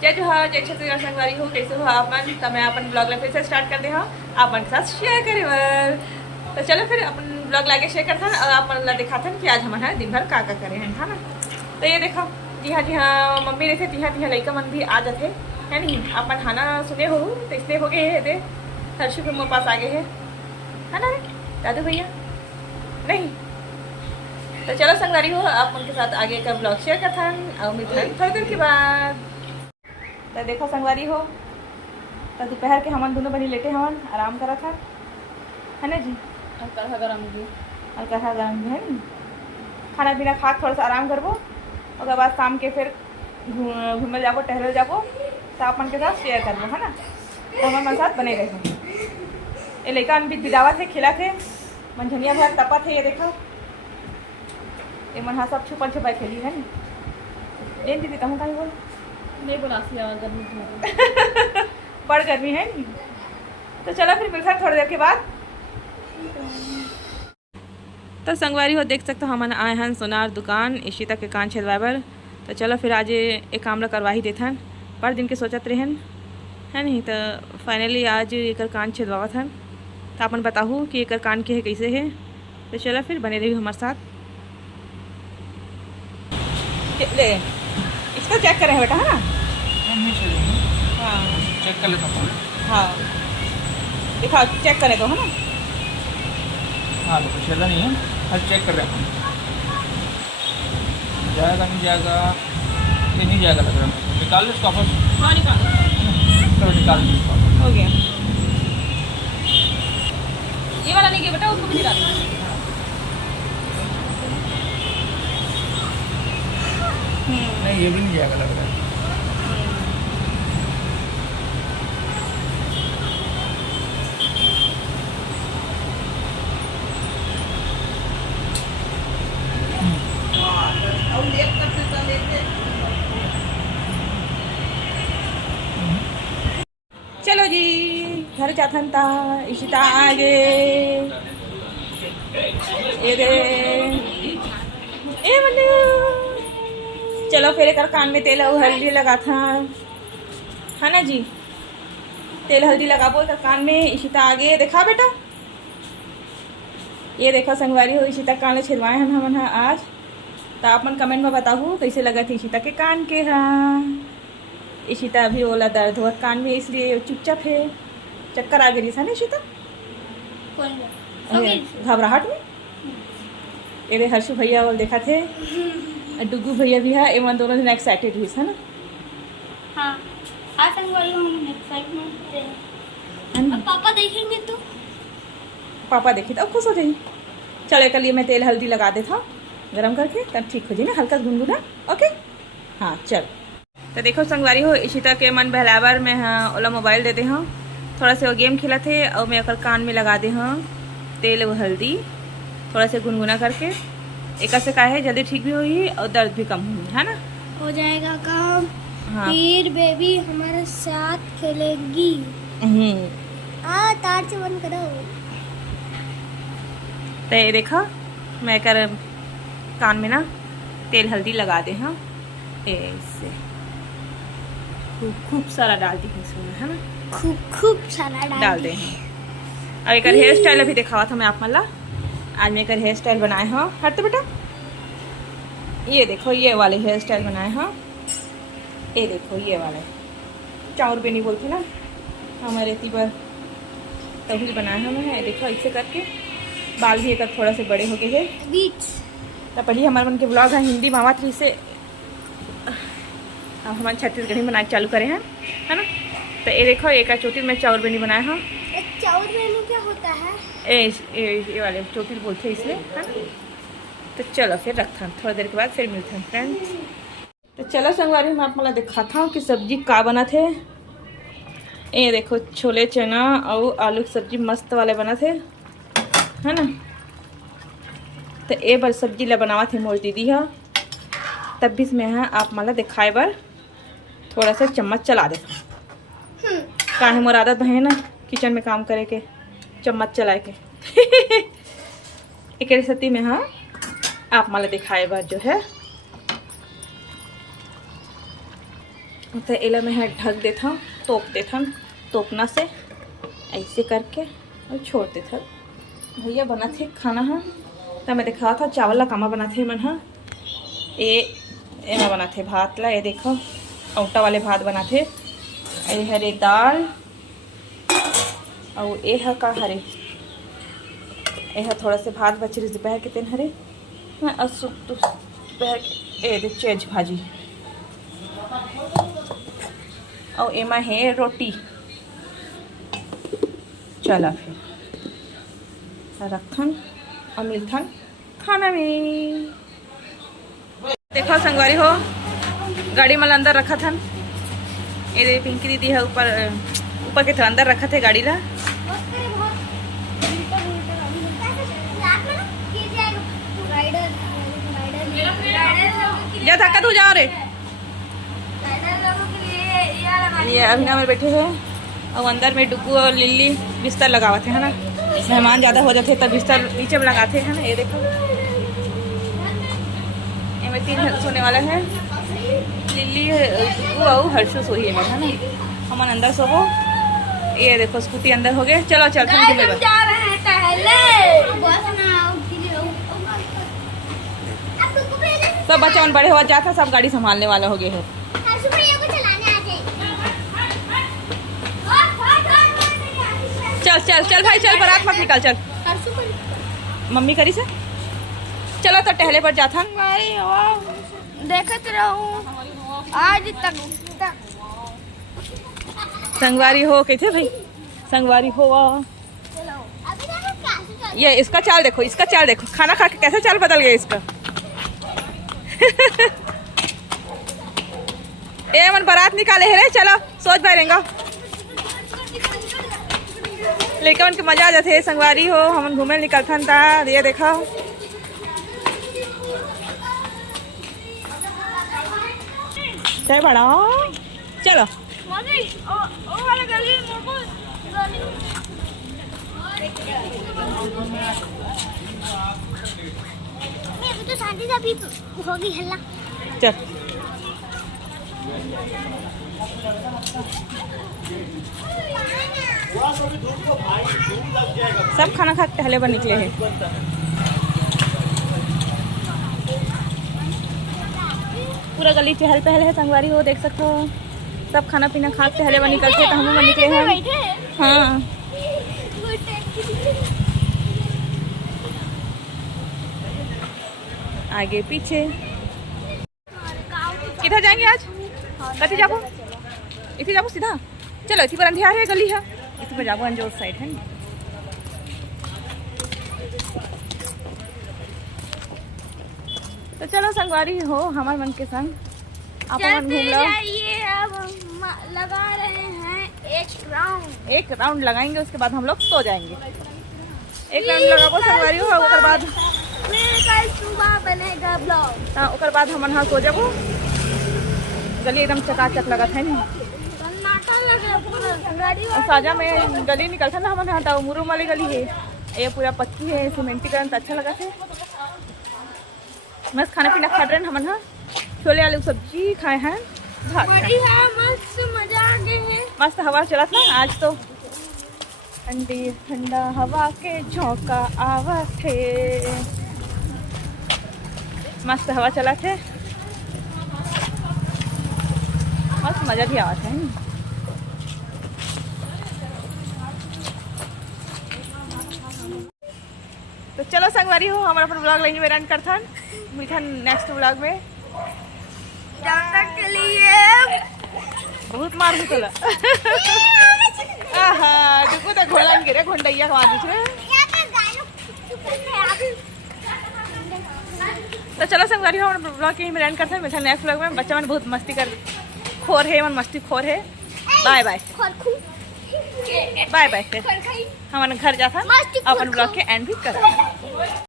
जय जोहार जय छत्तीसगढ़ संगवारी हो कैसे हो आप मन। तो मैं अपन ब्लॉग ला फिर से स्टार्ट कर दे हाँ आप मन के साथ शेयर करे बर। तो चलो फिर अपन ब्लॉग लाके शेयर करते हैं और आप मन ला दिखाते हैं कि आज हम दिन भर का करे हैं है ना। तो ये देखो जी हाँ मम्मी रहते तिहा लड़का मन भी आ जाते है नहीं अपन खाना सुने हो तो इसलिए हो गए है दे हर्षु फिर मेरे पास आ गए है ना दादू भैया नहीं। तो चलो संगवारी हो आप उनके साथ आगे का ब्लॉग शेयर करता हैं और मिलते हैं थोड़ी देर के बाद। तो देखो संगवारी हो तो दोपहर के हमन दोनों बनी लेटे हमन आराम करा था है ना जी। और कढ़ा गरम भी और कहा गरम भी है नी खाना पीना खा थोड़ा सा आराम करबो और बाद शाम के फिर घूमने जाबो टहल जाबो तो अपन के साथ शेयर करबो है ना। तो हमारे साथ बने रहे ये लड़का भी बिदावा थे खिला थे मंझनिया भर तपा थे ये देखो ये मन हाँ सब छुपन छुपाई खेली है नी लेन दीदी कहूँ कहीं बोल नहीं बोला सी गर्मी बड़ गर्मी है नी। तो चलो फिर मिलता है थोड़ी देर के बाद। तो संगवारी हो देख सकते हो हम आए हैं सोनार दुकान इशिता के कान छेदवाबर। तो चलो फिर आज एक काम ला करवा ही देथन पर दिन के सोचत रहन है नहीं। तो फाइनली आज एक कान छेदवावत हन तो अपन बताहूँ कि एक कान के है कैसे है। तो चलो फिर बने रही हमारे साथ। ले इसका चेक करें बेटा है ना। हाँ चेक कर लेता हूँ। हाँ दिखाओ चेक करें तो है ना। हाँ तो कुछ नहीं है हर चेक कर रहे हैं जाएगा नहीं जाएगा ये नहीं जाएगा लग रहा है। निकाल लो इसका वापस। हाँ निकालो चलो निकाल लो इसका वापस। हो गया ये वाला नहीं गया बेटा उसको भी निकाल नहीं ये भी नहीं जाएगा लग रहा है। चलो जी घर जाथन ता इशिता आगे ये दे ए बल्लू चलो फिर एक कान में तेल और हल्दी लगा था है ना जी। तेल हल्दी लगाबो तो कान में इशिता आगे देखा बेटा ये देखो संगवारी हो इशिता कान ले छिदवाए हैं हमन आज। तो आप मन कमेंट में बताओ कैसे लगा थी इशिता के कान के हाँ। इशिता अभी ओला दर्द हुआ कान में इसलिए चुपचाप है चक्कर आ गई था ना इशिता घबराहट में। ये हर्षु भैया वो देखा थे डुगू भैया भी है एवं दोनों दिन एक्साइटेड हुई है ना। हाँ आज संगवारी हम एक्साइटमेंट हैं। पापा देखेंगे तो पापा देखे तो खुश हो जाइए। चलो कल मैं तेल हल्दी लगा देता गरम करके तब ठीक हो जाए ना हल्का गुनगुना ओके। हाँ चल तो देखो संगवारी हो इशिता के मन बहलावर में हाँ ओला मोबाइल दे दे हाँ थोड़ा से वो गेम खेला थे और मैं अकर कान में लगा दे हाँ तेल और हल्दी थोड़ा से गुनगुना करके एक से का है जल्दी ठीक भी हुई और दर्द भी कम हुई है ना। हो जाएगा काम। हाँ फिर बेबी हमारे साथ खेलेगी। तार से बंद करो। तो ये देखो मैं कर कान में ना तेल हल्दी लगा दे हाँ ऐसे खूब खूब सारा डाल दी इसमें है ना खूब सारा डाल दे हैं। अब एक हेयर स्टाइल अभी दिखावा था मैं आप मला आज मैं एक हेयर स्टाइल बनाए हाँ हट तो बेटा ये देखो ये वाले हेयर स्टाइल बनाए हाँ ये देखो ये वाले चाउर पे नहीं बोलते ना हमारे रेती पर तभी बनाए हैं मैं देखो ऐसे करके बाल भी एक थोड़ा से बड़े हो गए हैं। तो पहले हमारे मन के ब्लॉग है हिंदी मामा थ्री से अब हमारे छत्तीसगढ़ी बनाए चालू करे हैं है ना। तो ये देखो एक चोटी में चाउर बेनी बनाया हाँ। चाउर बेनी क्या होता है? ये वाले चोटी बोलते हैं इसलिए है ना। तो चलो फिर रखता हूँ थोड़ी देर के बाद फिर मिलते हैं फ्रेंड्स। तो चलो संगवारी मैं आप मला दिखाता हूँ कि सब्जी का बना थे। ये देखो छोले चना और आलू की सब्जी मस्त वाले बना थे है ना। तो ये बार सब्जी ला बनावा थे मोर दीदी है तब भी इसमें है आप मला दिखाए बार थोड़ा सा चम्मच चला देता काहे मोर आदत है ना किचन में काम करे के चम्मच चलाए के एक रेसिपी में हाँ आप मला दिखाए बार जो है तो एला में है ढक देता हूँ, तोप देता हूँ तोपना से ऐसे करके और छोड़ देता हूँ। भैया बना थे खाना है तो मैं दिखा था चावल ला कामा बना थे मन हाँ ए में बना थे भात ला, ये देखो औटा वाले भात बना थे। ये हरे दाल और ये का हरे यह थोड़ा से भात बचे रही दोपहर के दिन हरे और दोपहर के चेज भाजी और एमा है रोटी। चला फिर रखन और मिलथन खाना में। देखो संगवारी हो गाड़ी में अंदर रखा था, ये पिंकी दीदी है ऊपर के थोड़ा अंदर रखा थे गाड़ी ला। जा धक्का तू जाओ रे। ये अभिनव में बैठे हैं और अंदर में डुगू और लिल्ली बिस्तर लगाते हैं ना, मेहमान ज़्यादा हो जाते तब बिस्तर नीचे में लगाते हैं ना। ये देखो ये 3 सोने वाला है, लिल्ली और हर्षु सोई है ना, हम अंदर सोवो। ये देखो स्कूटी अंदर हो गए। चलो चल सब बच्चा मन बड़े हुआ जाता, सब गाड़ी संभालने वाला हो गए है। चल चल चल भाई चल, बारात मत निकाल, चल मम्मी करी से। चलो तो टहले पर जाता देखते रहूं आज तक। संगवारी हो कैसे भाई, संगवारी हो। ये इसका चाल देखो, इसका चाल देखो, खाना खा के कैसे चाल बदल गया इसका। ए मन बारात निकाले है रे, चलो सोच भाई रहेगा लेकिन उनके मजा आ जाते। संगवारी हो हम घूमे निकलथन था, ये देखा चाहे बड़ा। चलो तो शादी अभी होगी हल्ला। चल सब खाना खा के टहले पर निकले हैं। पूरा गली चहल पहल है संगवारी हो, देख सकते हो सब खाना पीना खा के टहले पर निकलते हैं। तो हम निकले हैं। हाँ आगे पीछे किधर जाएंगे आज, कति जाबो इथे जाबो सीधा। चलो इसी पर अंधियार है गली है, इसी पर जाबो अंजोर साइड है। तो चलो संगवारी हो हमारे मन के संग अपन घूम लो। अब लगा रहे हैं एक राउंड लगाएंगे, उसके बाद हम लोग सो जाएंगे। एक राउंड लगाबो संगवारी हो, उसके बाद कल सुबह बनेगा ब्लॉग। हाँ उसके बाद हम यहाँ सो जाबो। गली एकदम चकाचक लगा था नहीं, साजा में गली निकलता ना हमारे यहाँ था मुरुम वाली गली है। ये पूरा पक्की है, सीमेंटीकरण तो अच्छा लगा था। मस्त खाना पीना खा रहे हैं हम यहाँ, छोले आलू सब्जी खाए हैं, मस्त मजा आ गई है। मस्त हवा चला था आज तो, ठंडी ठंडा हवा के झोंका आवा थे, मस्त हवा चला थे, मस्त मजा भी आवा था। तो चलो संगवारी हो हमारा अपन ब्लॉग लाइन में रन करथन, मिलथन नेक्स्ट ब्लॉग में। जब तक के लिए बहुत मार भी चला। आहा देखो तो घोड़न गिरे घोंडैया खवा दी छे। तो चलो संगवारी हो हमारा ब्लॉग के में रन करथन, मिलथन नेक्स्ट ब्लॉग में। बच्चा मन बहुत मस्ती कर खोर है, मन मस्ती खोर है। Bye bye bye bye. फिर हमारे घर जाता अपन ब्लॉग के एंड भी करा।